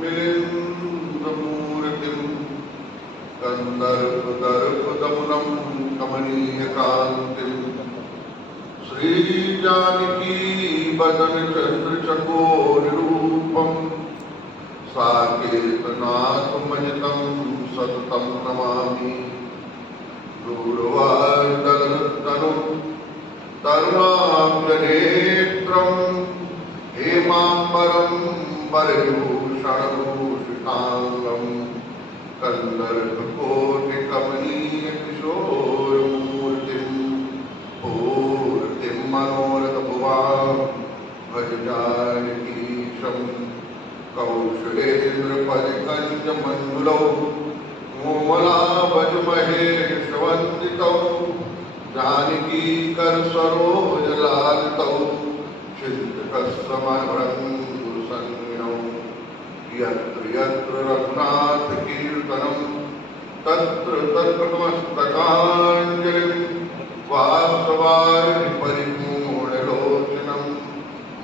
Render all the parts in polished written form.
मिलिन्दमूर्तिं गन्धर्वदर्पदमनं कमनीयकान्तिं श्रीजानकी वदन चन्द्रचकोररूपं साकेतनाथमजितं सततं नमामि। दूरवादलतनुं तरुणाब्जनेत्रं हेमाम्बरं परिभूषणभूषिताङ्गं कन्दर्पकोटिकमनीयकिशोरमूर्तिं पूर्तिं मनोरथभुवां भज जानकीशं कौशलेन्द्रपरिकञ्जमण्डलौ कोमलाभजमहेशवन्दितौ जानकी करसरोजलालितौ चित्रकस्समभृङ्गुसंज्ञौ यत्र यत्र रघुनाथकीर्तनं तत्र तत्र नमस्तकाञ्जलिं वासवारि परिपूर्णलोचनं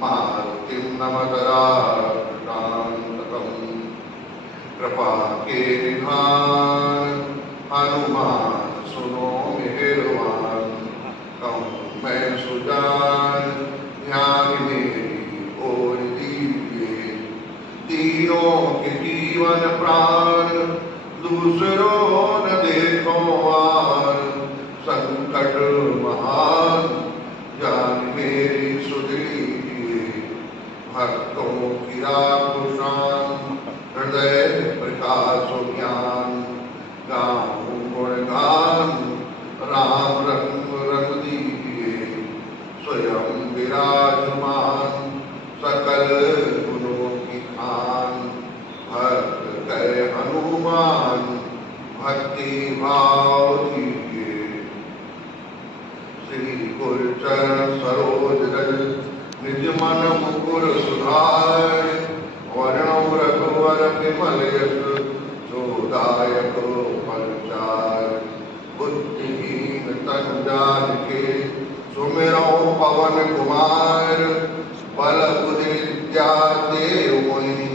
मारुतिं नमतराकान्तकम् कृपा के निधान हनुमान सुनो मेहरबान कहूँ मैं सुजान ध्यान मेरी ओर दीजिए तीनों के जीवन प्राण दूसरों न देखो आन संकट महान जान मेरी सुध लीजिए भक्तों की राख शान हृदय प्रकाश ज्ञान गाऊं गुणगान राम रंग रंग दीजिए स्वयं विराजमान सकल गुणों की खान भक्त करे हनुमान भक्ति भाव दीजिए श्री गुरु चरण सरोज रज निज मन मुकुर सुधार वर्णम रघुवर विमल यश जोदायक फलचार बुद्धिहीन तनु जानिके सुमिरो पवन कुमार बल बुद्धि विद्या देव मुनि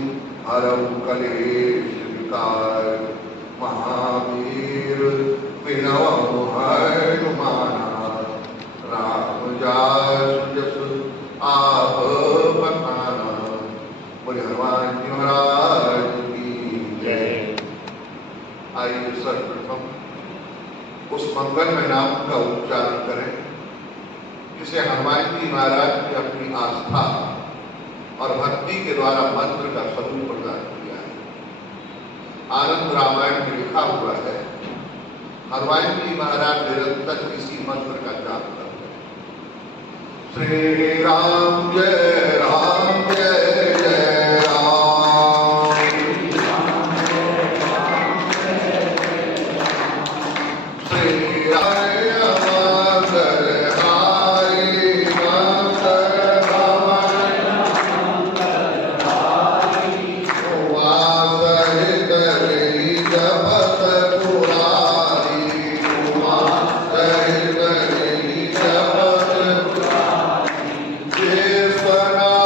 हरऊ कलेश विकार महावीर विनवमु हनुमाना राम जस जस आप बखाना। बोले हनुमान जी महाराज की जय। आइए सर्वप्रथम उस मंगलमय नाम का उच्चारण करें जिसे हनुमान जी महाराज ने अपनी आस्था और भक्ति के द्वारा मंत्र का स्वरूप प्रदान किया है। आनंद रामायण में लिखा हुआ है हनुमान जी महाराज निरंतर इसी मंत्र का जाप करते हैं। श्री राम जय राम जय जय Krishna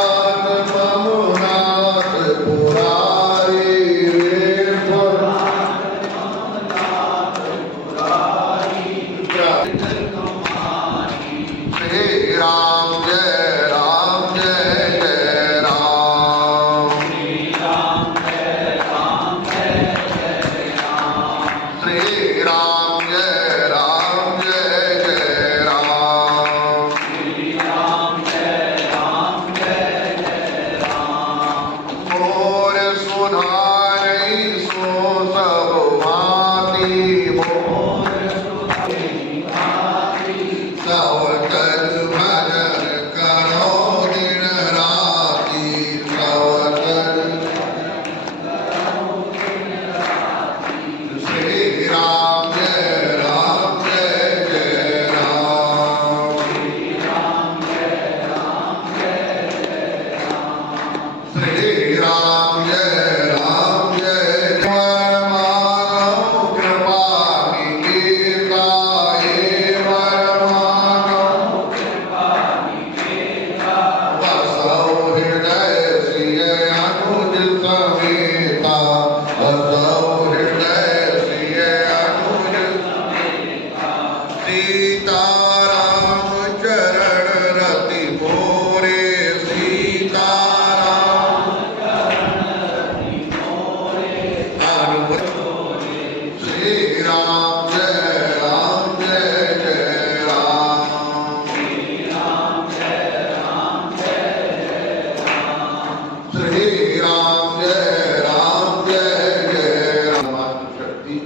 श्री राम जय राम जय जय राम। शक्ति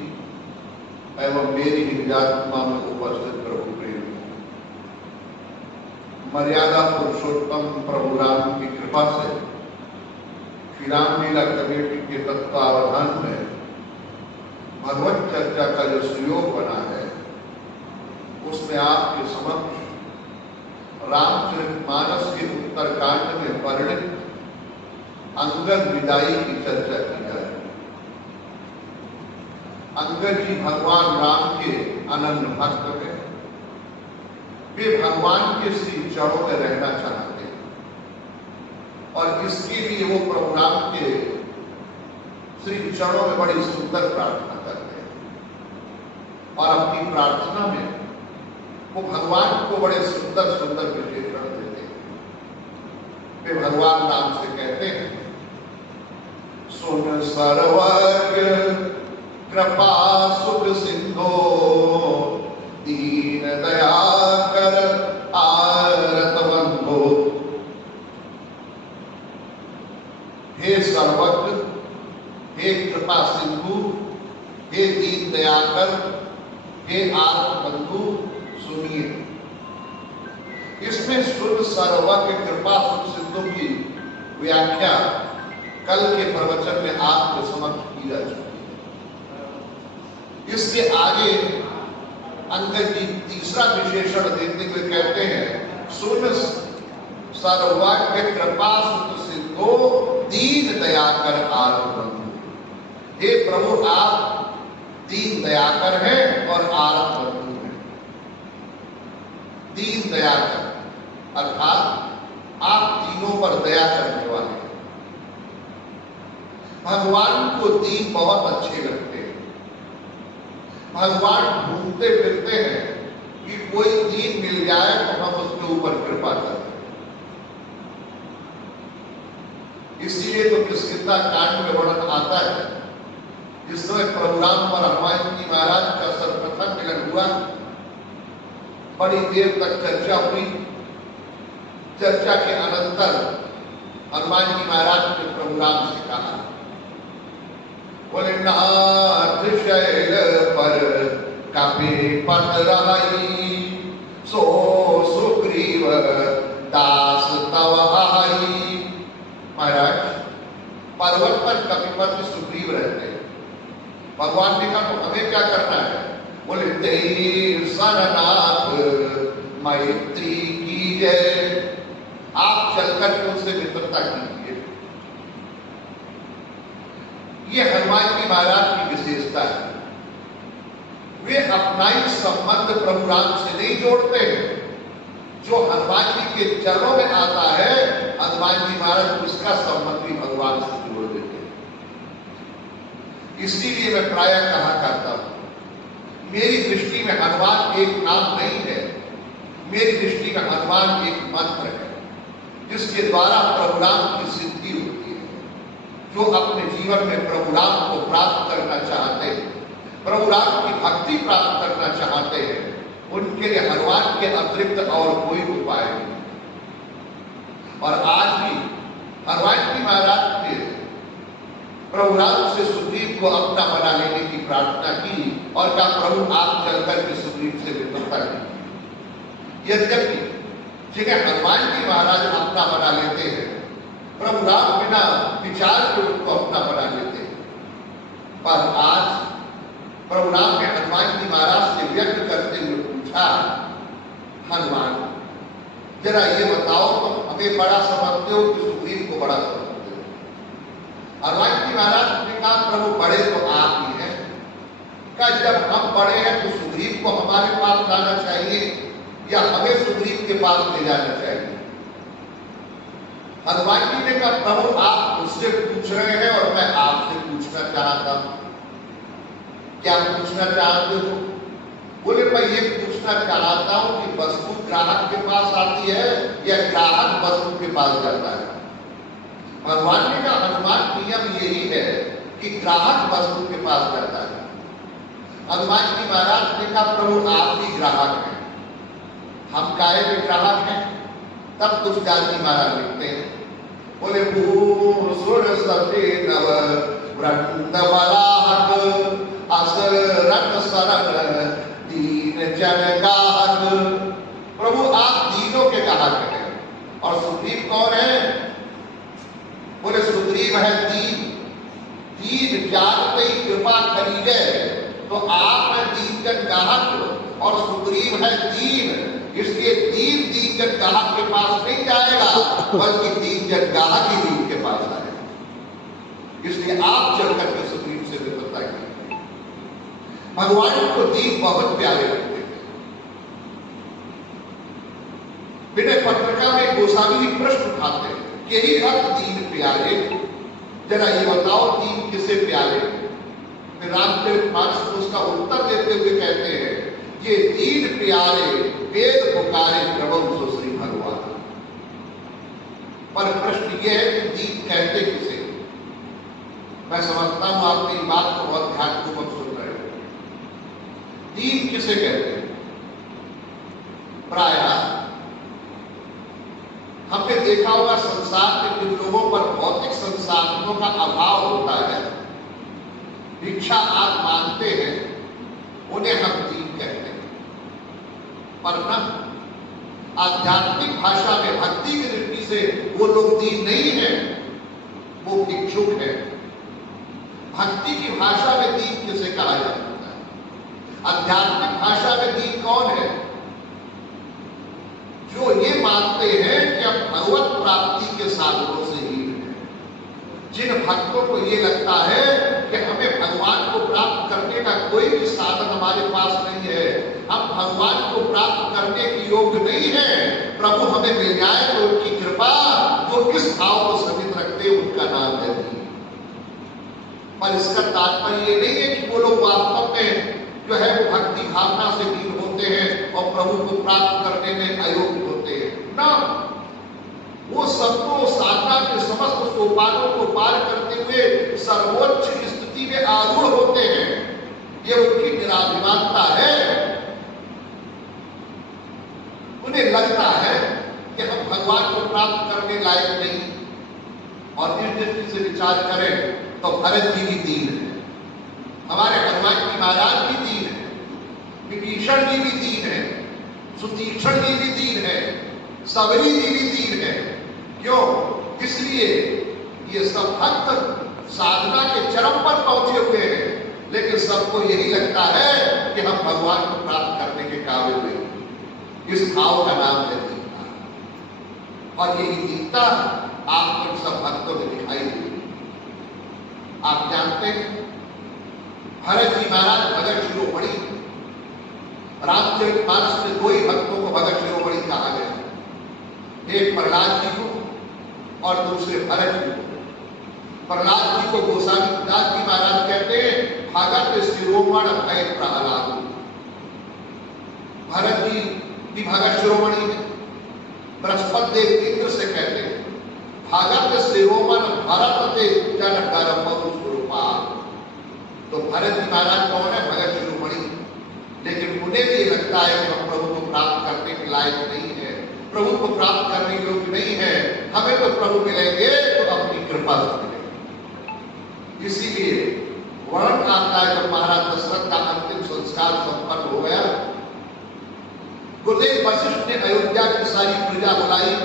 एवं मेरी निजात्मा में उपस्थित प्रभु प्रेम, मर्यादा पुरुषोत्तम प्रभु राम की कृपा से श्री रामलीला कमेटी के तत्वावधान में भगवत चर्चा का जो सुयोग बना है, उसमें आपके समक्ष रामचरितमानस के उत्तरकांड में वर्णित अंगद विदाई की चर्चा की जाए। अंगद जी भगवान राम के अनन्य भक्त हैं। वे भगवान के श्री चरणों में रहना चाहते हैं और इसके लिए वो प्रभु राम के श्री चरणों में बड़ी सुंदर प्रार्थना करते हैं और अपनी प्रार्थना में वो भगवान को बड़े सुंदर सुंदर विशेषण देते हैं। वे भगवान राम से कहते हैं, सुन सर्वज्ञ कृपा सुख सिंधो दीन दया कर आरत बंधो। हे सर्वज्ञ, हे कृपा सिंधु, हे दीन दयाकर, हे आरत बंधु, सुनिए। इसमें शुद्ध सर्वज्ञ कृपा सुख सिंधु की व्याख्या कल के प्रवचन में आपके समक्ष की जा चुकी है। इसके आगे अंगद जी तीसरा विशेषण देते हुए कहते हैं, सुन सर्वज्ञ कृपा सुख सिंधु दीन दयाकर आरत बंधु। हे प्रभु, आप दीन दयाकर हैं और आरत बंधु। दीन दया कर अर्थात आप तीनों पर दया करने वाले हैं। भगवान को दीन बहुत अच्छे लगते हैं। भगवान ढूंढते फिरते हैं कि कोई दीन मिल जाए तो हम उसके ऊपर कृपा करें। इसीलिए तो किष्किंधा कांड में वर्णन आता है, जिस समय प्रभु राम और हनुमान जी महाराज का सर्वप्रथम मिलन हुआ, बड़ी देर तक चर्चा हुई। चर्चा के अनंतर हनुमान जी महाराज ने प्रभु राम से कहा, बोले, नाथ शैल पर कपि पद रही, सो सुग्रीव दास तव आई। महाराज, पर्वत पर कपिपति सुग्रीव रहते हैं। भगवान ने कहा, तो हमें क्या करना है? बोले, तेरी सरनाथ मैत्री कीजिए, आप चलकर के उनसे मित्रता कीजिए। ये हनुमान जी महाराज की विशेषता है। वे अपना ही संबंध प्रभु राम से नहीं जोड़ते हैं। जो हनुमान जी के चरणों में आता है, हनुमान जी महाराज उसका संबंध भी भगवान से जोड़ देते हैं। इसीलिए मैं प्रायः कहा करता हूं, मेरी दृष्टि में हनुमान एक नाम नहीं है, मेरी दृष्टि में हनुमान एक मंत्र है, जिसके द्वारा प्रभु राम की सिद्धि होती है। जो अपने जीवन में प्रभु राम को प्राप्त करना चाहते हैं, प्रभु राम की भक्ति प्राप्त करना चाहते हैं, उनके लिए हनुमान के अतिरिक्त और कोई उपाय नहीं। और आज भी हनुमान जी महाराज ने प्रभु राम से सुग्रीव को अपना बना लेने की प्रार्थना की और कहा, प्रभु आप चलकर के सुग्रीव से मित्रता कीजिए। यद्यपि जिन्हें हनुमान जी महाराज अपना बना लेते हैं, प्रभु राम बिना विचार के उनको अपना बना लेते हैं। पर आज प्रभु राम ने हनुमान जी महाराज से व्यक्त करते हुए पूछा, हनुमान जरा ये बताओ, तुम हमें बड़ा समझते हो कि सुग्रीव को बड़ा समझते हो? हनुमान जी महाराज ने कहा, प्रभु बड़े तो आप ही हैं। क्या जब हम बड़े हैं तो सुग्रीव को हमारे पास लाना चाहिए या हमें सुग्रीव के पास ले जाना चाहिए? हनुमान जी ने कहा, प्रभु आप मुझसे पूछ रहे हैं और मैं आपसे पूछना चाहता हूं। क्या पूछना चाहते हो? बोले, मैं ये पूछना चाहता हूं कि वस्तु ग्राहक के पास आती है या ग्राहक वस्तु के पास जाता है? भगवान ने कहा, हनुमान नियम यही है कि ग्राहक वस्तु के पास जाता है। हनुमान जी महाराज ने कहा, प्रभु आप ही ग्राहक हैं, हम काहे के ग्राहक हैं? तब तुलसीदास जी महाराज लिखते हैं, बोले भूम सुर सफेद नव वृंद बलाहक अस रन सरन दीन जन गाहक। प्रभु आप दीनों के गाहक हैं। और सुग्रीव कौन है? बोले सुग्रीव है दीन। दीन जानते ही कृपा खरीदे, तो आप है दीन जन गाहक और सुग्रीव है दीन। इसलिए दीन दीन जन गाहक के पास नहीं जाएगा, बल्कि दीन जन गाहक ही दीन के पास आएगा। इसलिए आप चल करके सुग्रीव से मित्रता की। भगवान को दीन बहुत प्यारे लगते हैं। विनय पत्रिका में गोस्वामी जी प्रश्न उठाते हैं, यही अर्थ दीन प्यारे, जरा ये बताओ दीन किसे प्यारे? फिर रामचरितमानस को उसका उत्तर देते हुए कहते हैं, ये दीन प्यारे वेद पुकारे प्रभु सो श्री भगवान। पर प्रश्न ये है कि दीन कहते किसे? मैं समझता हूं आप मेरी बात को बहुत ध्यानपूर्वक सुन रहे हो। दीन किसे कहते हैं? प्रायः हमने देखा होगा संसार में कुछ लोगों पर भौतिक संसाधनों का अभाव होता है, भिक्षा आप मानते हैं, उन्हें हम दीन कहते हैं। पर न आध्यात्मिक भाषा में भक्ति की दृष्टि से वो लोग दीन नहीं है, वो भिक्षुक है। भक्ति की भाषा में दीन किसे कहा जाता है? आध्यात्मिक भाषा में दीन कौन है? जो ये मानते हैं कि हम भगवत प्राप्ति के साधनों से ही हैं। जिन भक्तों को ये लगता है कि हमें भगवान को प्राप्त करने का कोई भी साधन हमारे पास नहीं है, हम भगवान को प्राप्त करने के योग्य नहीं है, प्रभु हमें मिल जाए तो उनकी कृपा, जो इस भाव को समित रखते हैं उनका नाम है दीन। पर इसका तात्पर्य ये नहीं है कि वो लोग वास्तव में जो है वो भक्ति भावना से दीन होते हैं और प्रभु को प्राप्त करने में अयोग्य होते हैं ना। वो सबको साधना के समस्त सोपानों को पार करते हुए सर्वोच्च स्थिति में आरूढ़ होते हैं। ये उनकी निराभिमानता है। उन्हें लगता है कि हम भगवान को प्राप्त करने लायक नहीं। और इस दृष्टि से विचार करें तो भरत जी भी दीन है, हमारे हनुमान जी महाराज भी दीन है, विभीषण जी भी दीन है, सुतीक्षण जी भी दीन है, सबरी जी भी दीन है। क्यों? इसलिए ये सब भक्त साधना के चरम पर पहुंचे हुए हैं, लेकिन सबको यही लगता है कि हम भगवान को प्राप्त करने के काबिल नहीं। इस भाव का नाम है दीनता। और यही दीनता आपको इन सब भक्तों में दिखाई दी। आप जानते हैं भरत जी महाराज भगत शिरोमणि, रामचरितमानस में दो ही भक्तों को भगत शिरोमणि कहा गया, एक प्रहलाद जी को और दूसरे भरत जी को। प्रहलाद जी को गोस्वामी दास जी महाराज कहते हैं भगत शिरोमण है प्रहलाद। भरत जी भी भगत शिरोमणि है। बृहस्पति देव इंद्र से कहते हैं भगत शिरोमण भरत ते जन डर बहु स्वरूपाल। तो भरत जी महाराज कौन है? भगत शिरोमणि। लेकिन उन्हें भी लगता है कि हम प्रभु को प्राप्त करने के लायक नहीं है, प्रभु को प्राप्त करने के योग्य नहीं है, हमें तो प्रभु मिलेंगे तो अपनी कृपा से मिलेंगे। इसीलिए वर्णन आता है जब महाराज दशरथ का अंतिम संस्कार संपन्न हो गया, गुरुदेव वशिष्ठ ने अयोध्या की सारी प्रजा बुलाई।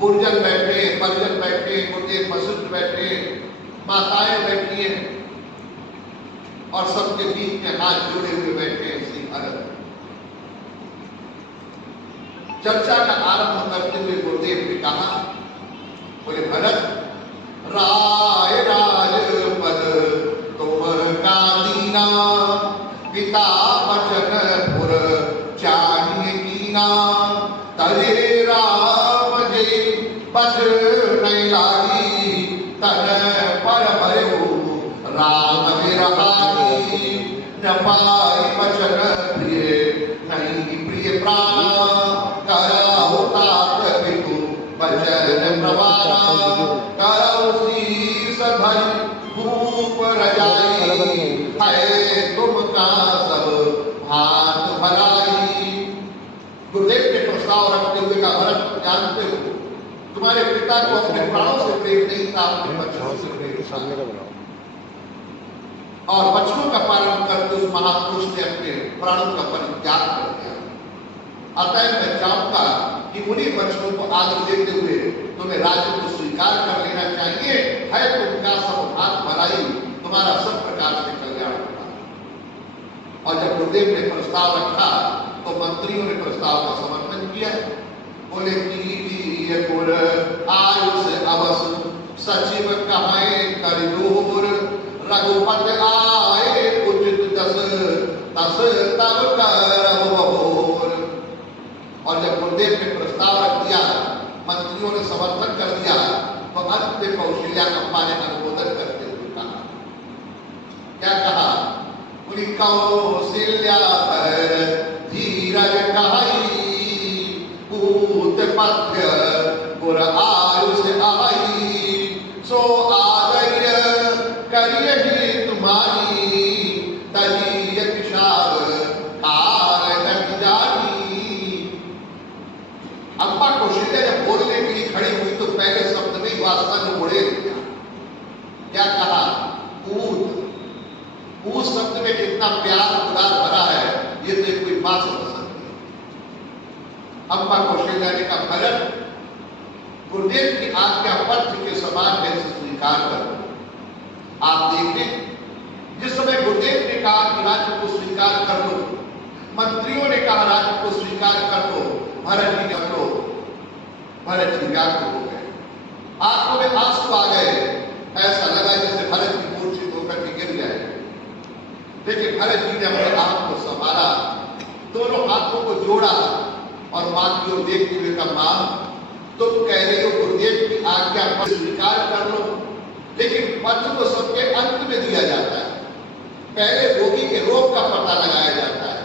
गुर्जर बैठे, परिजन बैठे, गुरुदेव वशिष्ठ बैठे, माताएं बैठी हैं और सबके बीच में हाथ जोड़े हुए बैठे हैं श्री भरत। चर्चा का आरंभ करते हुए गुरुदेव ने कहा, बोले भरत राय राजपद तुम का दीना, पिता वचन पुर चाहिए कीना, तरे राम जे बच नहीं लागी, तन पर भयो राम विरहाई, न पाई वचन प्रिय नहीं प्रिय प्राणा, कराओ तात बिटु वचन प्रवाना, कराओ शीस धरि भूप रजाई, है तुम का सब हाथ भराई। गुरुदेव ने प्रस्ताव रखते हुए कहा, भरत जानते हो तुम्हारे पिता को अपने प्राणों से प्रेम नहीं था, अपने बच्चों से प्रेम था। और बच्चों का पालन करके उस महापुरुष ने अपने प्राणों का परित्याग कर दिया। अतः मैं चाहूंगा कि उन्हीं बच्चों को आदर देते हुए तुम्हें राज्य को स्वीकार कर लेना चाहिए। है तुमका सब हाथ भलाई, तुम्हारा सब प्रकार से कल्याण होगा। और जब गुरुदेव ने प्रस्ताव रखा तो मंत्रियों ने प्रस्ताव का समर्थन किया। बोले कि आयुष अवस सचिव कहाए करिजोर, रघुपति आए उचित दस तस तब करब बहोर। और जब गुरुदेव ने प्रस्ताव रख दिया, मंत्रियों ने समर्थन कर दिया, तो अंत में कौशल्या अम्मा ने अनुमोदन करते हुए कहा, क्या कहा? बोली कौशल्या धीरज कहाई, पूत पथ्य गुर आयुष आई, सो आदर्य करिए तुम्हारी, तजी यक्षाव काल न जानी। अम्मा कौशल्या जब बोलने के लिए खड़ी हुई तो पहले शब्द में ही वास्तव मुड़े दिया। क्या कहा? पूत। पूत शब्द में कितना प्यार उदार भरा है, ये तो कोई बात समझ सकती है। अम्मा कौशल्या ने कहा, भरत गुरुदेव की आज्ञा पत्र के समान है, स्वीकार करो। आप देखें, जिस समय गुरुदेव ने कहा कि राज्य को स्वीकार कर लो, मंत्रियों ने कहा राज्य को स्वीकार कर लो, भरत जी कर लो, भरत जी व्याकुल हो गए, आंखों में आंसू आ गए। ऐसा लगा जैसे भरत जी मूर्छित होकर के गिर जाए। लेकिन भरत जी ने अपने आप को संभाला, दोनों हाथों को जोड़ा और मां की ओर देखते हुए कहा, मां तुम कह रही हो गुरुदेव की आज्ञा पर स्वीकार कर लो, लेकिन पत्र तो सबके अंत में दिया जाता है। पहले रोगी के रोग का पता लगाया जाता है,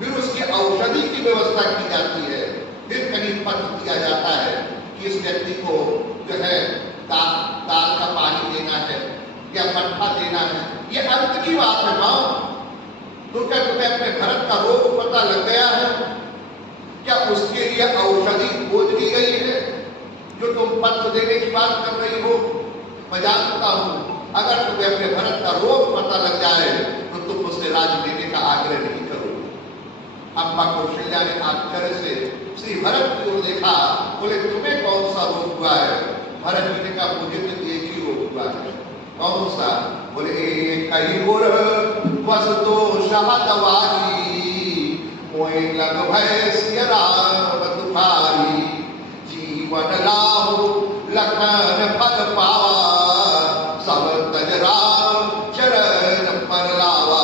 फिर उसकी औषधि की व्यवस्था की जाती है, फिर कहीं पत्र दिया जाता है कि इस व्यक्ति को जो है दाल का पानी देना है या मट्ठा देना है। ये अंत की बात है। मां तो क्या तुम्हें अपने भरत का रोग पता लग गया है? क्या उसके लिए औषधि खोज ली गई है जो तुम पत्र देने की बात कर रही हो? मैं जानता हूं अगर तुम्हें अपने भरत का रोग पता लग जाए तो तुम उससे राज लेने का आग्रह नहीं करोगे। अम्मा कौशल्या ने आश्चर्य से श्री भरत की ओर देखा। बोले तुम्हें कौन सा रोग हुआ है? भरत जी ने कहा मुझे तो एक ही रोग हुआ है। कौन सा? बोले कई गुर बस तो शहदवारी, मोए लग भय सिय राम दुखारी, जीवन लाहु लखन पद पावा, सब तज राम चरण पर लावा।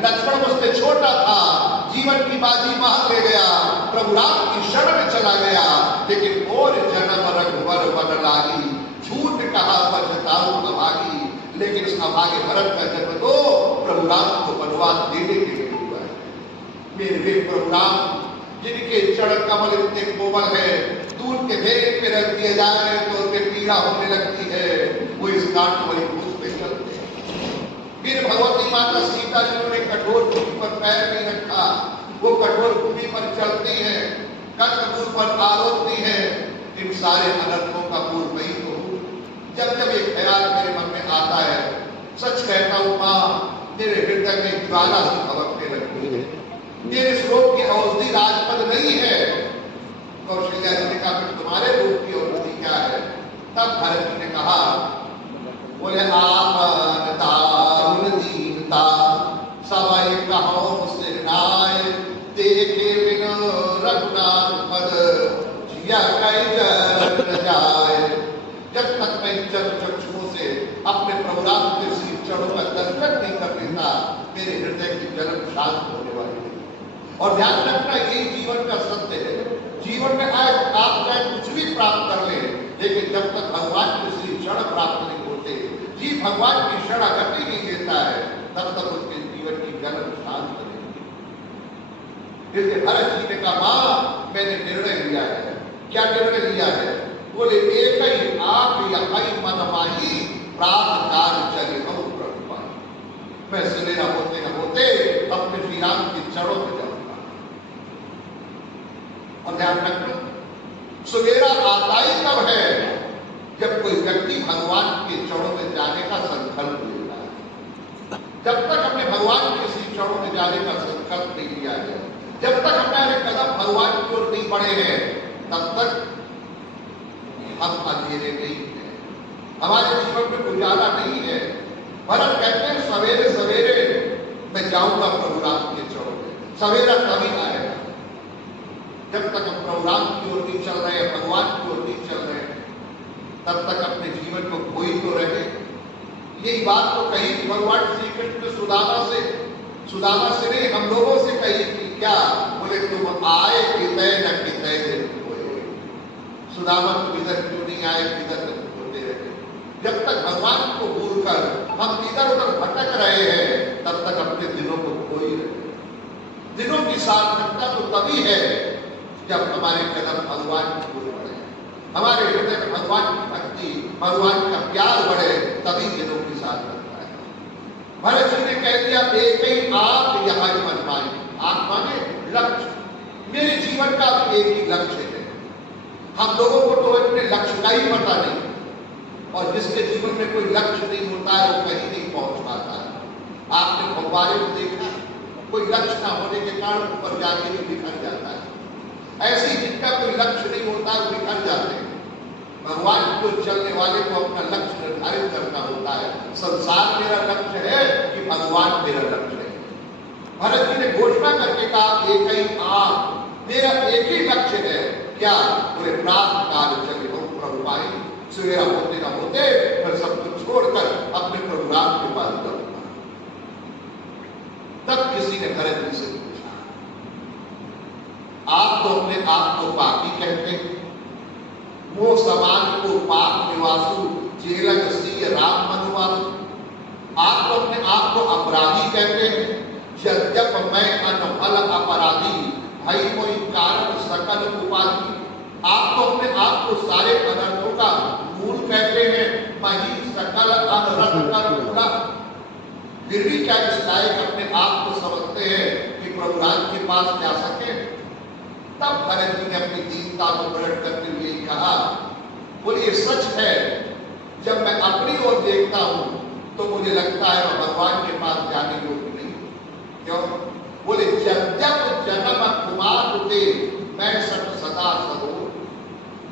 लक्ष्मण मुझसे छोटा था, जीवन की बाजी मान ले गया, प्रभु राम की शरण में चला गया, लेकिन और जन्म रघुवर बन लागी, झूठ कहा पछताऊं अभागी। लेकिन उस अभागे भरत का जन्म तो प्रभु राम को वनवास देने के लिए हुआ है। मेरे प्रभु राम जिनके चरण कमल इतने कोमल है, दूध के भेद पे रख दिए जाए तो उनके पीड़ा होने लगती है, वो इस कांट वाली भूत पे चलते हैं। फिर भगवती माता सीता जिन्होंने कठोर भूमि पर पैर नहीं रखा, वो कठोर भूमि पर चलती है, कंदमूल पर आरोपती है। इन सारे अनर्थों का मूल वही तो हूं। जब जब ये ख्याल मेरे मन में आता है, सच कहता हूं मां, मेरे हृदय में ज्वाला सी भड़कने लगती है। मेरे इस रोग की औषधि राजपद नहीं है। कौशल्या जी ने कहा तुम्हारे रोग की औषधि क्या है? तब भरत जी ने कहा, बोले आपन दारुण दीनता, सवै कहो सिर नाय, देखे बिन रघुनाथ पद, जिया कई जर न जाए। जब तक मैं चक्षुओं से अपने प्रभु राम के श्री चरणों का दर्शन नहीं कर लेता, मेरे हृदय की जलन शांत होने वाली नहीं। और ध्यान रखना, यही जीवन का सत्य है। जीवन में आप चाहे कुछ भी प्राप्त कर ले, लेकिन जब तक भगवान के श्री चरण प्राप्त नहीं होते, जी भगवान की शरणागति नहीं देता है, तब तक उसके जीवन की जलन शांत नहीं। इसलिए भरत जी ने कहा मां मैंने निर्णय लिया है। क्या निर्णय लिया है? बोले एक ही आप यही मन माही, प्राप्त कार्य चले हम प्रभु पाए। मैं सवेरा होते न होते अपने श्री राम के चरणों में जाऊंगा। और ध्यान रखना, सवेरा आता ही कब है जब कोई व्यक्ति भगवान के चरणों में जाने का संकल्प लेता है। जब तक हमने भगवान के श्री चरणों में जाने का संकल्प नहीं लिया है, जब तक हमारे कदम भगवान की ओर नहीं बढ़े हैं, तब तक हम अंधेरे नहीं है, हमारे जीवन में उजाला नहीं है। भरत कहते हैं सवेरे सवेरे मैं जाऊंगा प्रभु राम के चरणों में, सवेरा तभी आएगा। जब तक हम प्रभु राम की ओर नहीं चल रहे हैं, भगवान की ओर नहीं चल रहे हैं, तब तक अपने जीवन को खोई तो रहे। यही बात तो कही कि भगवान श्री कृष्ण ने सुदामा से नहीं हम लोगों से कही कि क्या बोले तुम आए कितने न कितने दिन खोए। सुदामा तुम इधर क्यों नहीं आए, किधर होते रहे। जब तक भगवान को भूलकर हम इधर उधर भटक रहे हैं, तब तक अपने दिनों को खोई रहे। दिनों की सार्थकता तो तभी है जब हमारे कदम भगवान की ओर बढ़े, हमारे हृदय में भगवान की भक्ति, भगवान का प्यार बढ़े, तभी दिनों की सार्थकता है। भरत जी ने कह दिया एक ही आप यहाँ मनमानी, आप माने लक्ष्य। मेरे जीवन का एक ही लक्ष्य है। हम लोगों को तो अपने लक्ष्य का ही पता नहीं, और जिसके जीवन में कोई लक्ष्य नहीं होता है वो कहीं नहीं पहुंच पाता है। आपने फव्वारे को देखा, कोई लक्ष्य ना होने के कारण ऊपर जाके भी बिखर जाता है। ऐसे ही जिनका कोई लक्ष्य नहीं होता है वो बिखर जाते हैं। भगवान को चलने वाले को अपना लक्ष्य निर्धारित करना होता है। संसार मेरा लक्ष्य है कि भगवान मेरा लक्ष्य है। भरत जी ने घोषणा करके कहा एक ही आप, मेरा एक ही लक्ष्य है। क्या पूरे प्रातः काल चले हम प्रभु पाए, सवेरा होते ना होते फिर सब कुछ छोड़कर अपने प्रभु राम के पास जाऊंगा। तब किसी ने भरत जी से पूछा आप तो अपने आप को पापी कहते हैं, वो समान को पाप निवासु चेलक सी राम मनुवासु। आप तो अपने आप को अपराधी कहते हैं, जब मैं अनफल अपराधी भाई कोई कारण सकल उपाधि। आप तो अपने आप को सारे अनर्थों का मूल कहते हैं, मही सकल अनर्थ कर मूला। फिर भी क्या इस लायक अपने आप को समझते हैं कि प्रभु राम के पास जा सके। तब भरत जी ने अपनी दीनता को प्रकट करते हुए कहा बोले सच है, जब मैं अपनी ओर देखता हूं तो मुझे लगता है मैं भगवान के पास जाने योग्य नहीं। क्यों? बोले जब जब जन्म कुमार होते मैं सदा सदो,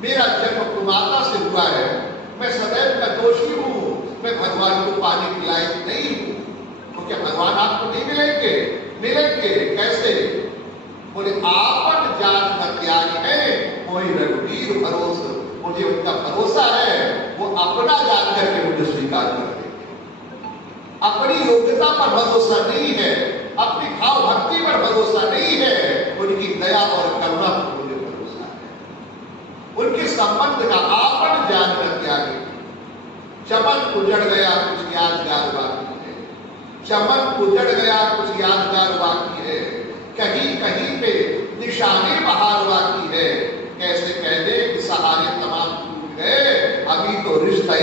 मेरा जन्म कुमारता से हुआ है, मैं सदैव का दोषी हूं, मैं भगवान को पाने के लायक नहीं हूं। तो क्या भगवान आपको नहीं मिलेंगे? मिलेंगे कैसे? बोले आपन जान का त्याग है कोई रघुवीर भरोसा। मुझे उनका भरोसा है, वो अपना जान करके मुझे स्वीकार कर देंगे। अपनी योग्यता पर भरोसा नहीं है, अपनी भाव भक्ति पर भरोसा नहीं है, उनकी दया और करुणा पर मुझे भरोसा है। उनके संबंध का आपन जान का त्याग है। चमन उजड़ गया कुछ यादगार बाकी है, चमन उजड़ गया कुछ यादगार बाकी है, कहीं कहीं पे निशाने बहार बाकी है। कैसे कह दे कि सहारे तमाम टूट गए, अभी तो रिश्ते